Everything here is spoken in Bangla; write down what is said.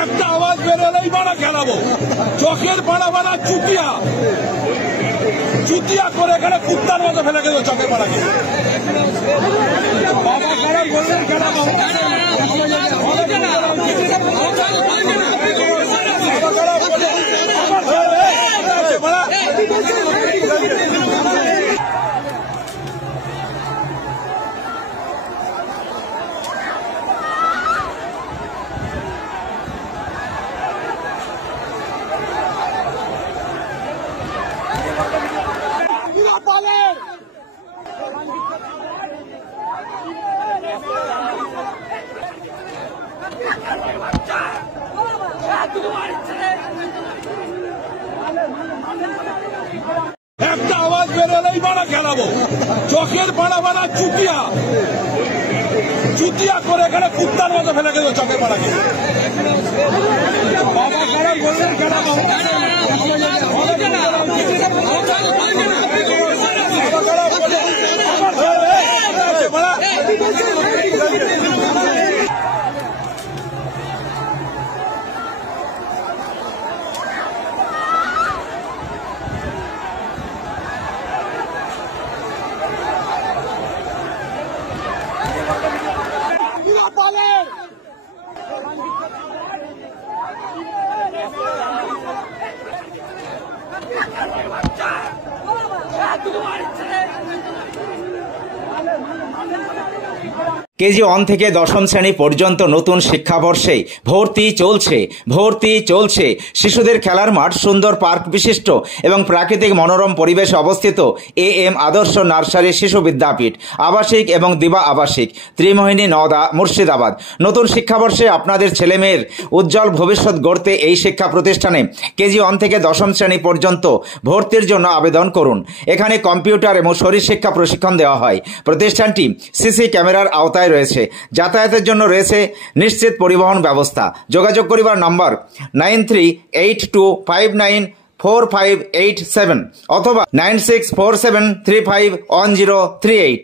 একটা আওয়াজ বেরোলেই বাড়া খেলাবো, চোখের বাড়া বাড়া চুতিয়া চুতিয়া করে এখানে কুত্তার মতো ফেলে গেল চোখের বাড়াকে। বাবা খারাপ বললেন খেলাবো, একটা আওয়াজ বেরোলেই বাড়া খেলাবো, চোখের বাড়া বাড়া চুতিয়া চুতিয়া করে এখানে কুত্তার মতো ফেলে গেল চোখের বাড়াকে। বাবা খারাপ বললেন খেলাবো, কেজি 1 থেকে দশম শ্রেণী পর্যন্ত নতুন শিক্ষাবর্ষে ভর্তি চলছে। শিশুদের খেলার মাঠ, সুন্দর পার্ক বিশিষ্ট এবং প্রাকৃতিক মনোরম পরিবেশে অবস্থিত AM আদর্শ নার্সারি শিশু বিদ্যাপীঠ, আবাসিক এবং দিবা আবাসিক, ত্রিমোহিনী, নওদা, মুর্শিদাবাদ। নতুন শিক্ষাবর্ষে আপনাদের ছেলেমেয়ের উজ্জ্বল ভবিষ্যৎ গড়তে এই শিক্ষা প্রতিষ্ঠানে কেজি 1 থেকে দশম শ্রেণী পর্যন্ত ভর্তির জন্য আবেদন করুন। এখানে কম্পিউটার এবং শরীর শিক্ষা প্রশিক্ষণ দেওয়া হয়। প্রতিষ্ঠানটি সিসি ক্যামেরার আওতায় রয়েছে। যাতায়াতের জন্য রয়েছে নিশ্চিত পরিবহন ব্যবস্থা। যোগাযোগ করিবার নম্বর 9382594587 অথবা 9647351038।